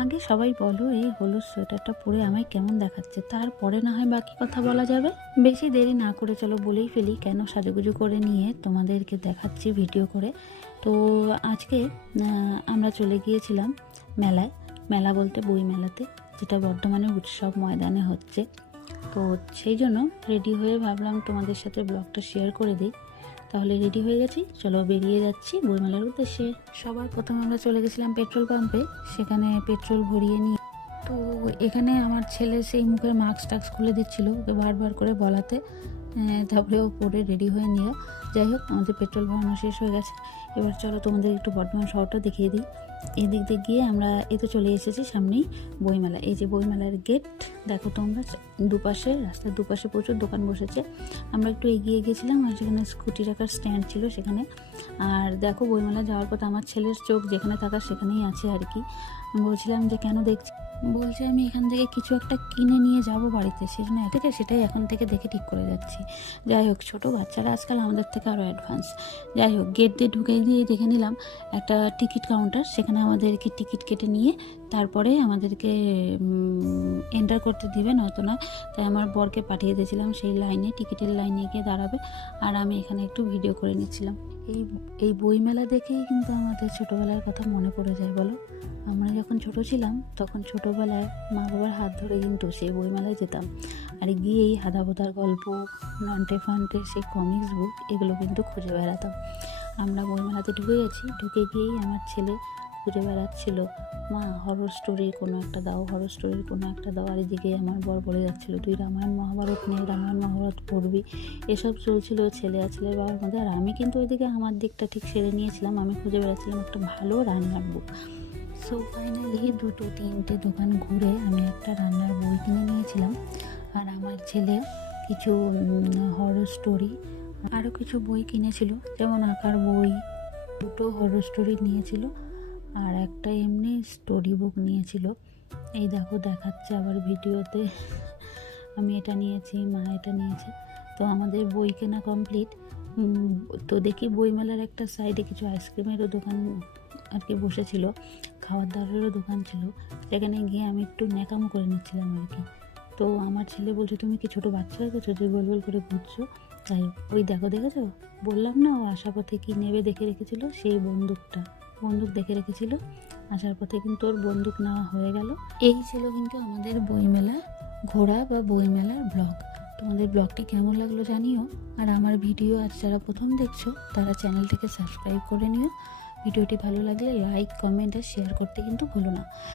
আগে সবাই বলো এই হলুদ সোয়েটারটা পরে আমায় কেমন দেখাচ্ছে, তারপরে না হয় বাকি কথা বলা যাবে। বেশি দেরি না করে চলো বলেই ফেলি কেন সাজুগুজু করে নিয়ে তোমাদেরকে দেখাচ্ছি ভিডিও করে। তো আজকে আমরা চলে গিয়েছিলাম মেলায়, মেলা বলতে বই মেলাতে, যেটা বর্ধমানের উৎসব ময়দানে হচ্ছে। তো সেই জন্য রেডি হয়ে ভাবলাম তোমাদের সাথে ব্লগটা শেয়ার করে দিই। তাহলে রেডি হয়ে গেছি, চলো বেরিয়ে যাচ্ছি বইমেলার উদ্দেশ্যে। সবার প্রথমে আমরা চলে গেছিলাম পেট্রোল পাম্পে, সেখানে পেট্রোল ভরিয়ে নিয়ে তো এখানে আমার ছেলে সেই মুখের মাস্ক টাস্ক খুলে দিচ্ছিল, ওকে বারবার করে বলাতে তারপরে ও পরে রেডি হয়ে নিল। যাই হোক, আমাদের পেট্রোল ভরানো শেষ হয়ে গেছে। এবার চলো তোমাদের একটু বর্ধমান শহরটা দেখিয়ে দিই। এই দিক দিয়ে গিয়ে আমরা এই তো চলে এসেছি সামনেই বইমেলা। এই যে বইমেলার গেট দেখো তোমরা, দুপাশে রাস্তার দুপাশে প্রচুর দোকান বসেছে। আমরা একটু এগিয়ে গিয়েছিলাম আর সেখানে স্কুটি রাখার স্ট্যান্ড ছিল সেখানে। আর দেখো বইমেলা যাওয়ার পথে আমার ছেলের চোখ যেখানে থাকার সেখানেই আছে আর কি। আমি বলছিলাম যে কেন দেখছি, বলছে আমি এখান থেকে কিছু একটা কিনে নিয়ে যাব বাড়িতে, সেই জন্য থেকে সেটাই এখন থেকে দেখে ঠিক করে যাচ্ছি। যাই হোক, ছোটো বাচ্চারা আজকাল আমাদের থেকে আরও অ্যাডভান্স। যাই হোক, গেট দিয়ে ঢুকে দিয়ে দেখে নিলাম একটা টিকিট কাউন্টার, সেখানে আমাদেরকে টিকিট কেটে নিয়ে তারপরে আমাদেরকে এন্টার করতে দিবে, নয়তো না। তাই আমার বরকে পাঠিয়ে দিয়েছিলাম সেই লাইনে, টিকিটের লাইনে গিয়ে দাঁড়াবে, আর আমি এখানে একটু ভিডিও করে নিচ্ছিলাম। এই বইমেলা দেখেই কিন্তু আমাদের ছোটোবেলার কথা মনে পড়ে যায় বলো। আমরা যখন ছোট ছিলাম তখন ছোটোবেলায় মা বাবার হাত ধরে কিন্তু সেই বইমেলায় যেতাম, আর গিয়েই হাদাবোদার গল্প, নন্টে ফন্টে সেই কমিক্স বুক এগুলো কিন্তু খুঁজে বেড়াতাম। আমরা বইমেলাতে ঢুকে গেছি, ঢুকে গিয়েই আমার ছেলে ঘুরে বেড়াচ্ছিল, মা হরর স্টোরির কোনো একটা দাও, হরর স্টোরির কোনো একটা দাও। আর এদিকে আমার বর বলে যাচ্ছিলো তুই রামায়ণ মহাভারত নেই, রামায়ণ মহাভারত পড়বি। এসব চলছিল ছেলে আর ছেলের বাবার মধ্যে। আর আমি কিন্তু ওইদিকে আমার দিকটা ঠিক সেরে নিয়েছিলাম, আমি খুঁজে বেড়াচ্ছিলাম একটা ভালো রান্নার বুক। সো ফাইনালি 2-3টে দোকান ঘুরে আমি একটা রান্নার বই কিনে নিয়েছিলাম। আর আমার ছেলে কিছু হরর স্টোরি, আরও কিছু বই কিনেছিল, যেমন আঁকার বই, 2টো হরর স্টোরি নিয়েছিল, আর একটা এমনি স্টোরি বুক নিয়েছিল। এই দেখো দেখাচ্ছে আবার ভিডিওতে, আমি এটা নিয়েছি, মা এটা নিয়েছে। তো আমাদের বই কেনা কমপ্লিট। তো দেখি বইমেলার একটা সাইডে কিছু আইসক্রিমেরও দোকান আর কি বসেছিল, খাওয়ার দাওয়ারেরও দোকান ছিল, সেখানে গিয়ে আমি একটু ন্যাকামো করে নিচ্ছিলাম আর কি। তো আমার ছেলে বলছে তুমি কি ছোটো বাচ্চা হয়ে গেছো যে গোল গোল করে ঘুরছো। তাই ওই দেখেছো, বললাম না ও আসার পথে কি নেবে দেখে রেখেছিল, সেই বন্দুক দেখে রেখেছিল। আসার পথে কিন্তু ওর বন্দুক নেওয়া হয়ে গেল। এই ছিল কিন্তু আমাদের বইমেলা ঘোরা বা বইমেলার ব্লগ। তোমাদের ব্লগটি কেমন লাগলো জানিও। আর আমার ভিডিও আজ যারা প্রথম দেখছো তারা চ্যানেলটিকে সাবস্ক্রাইব করে নিও। ভিডিওটি ভালো লাগলে লাইক, কমেন্ট আর শেয়ার করতে কিন্তু ভুলো না।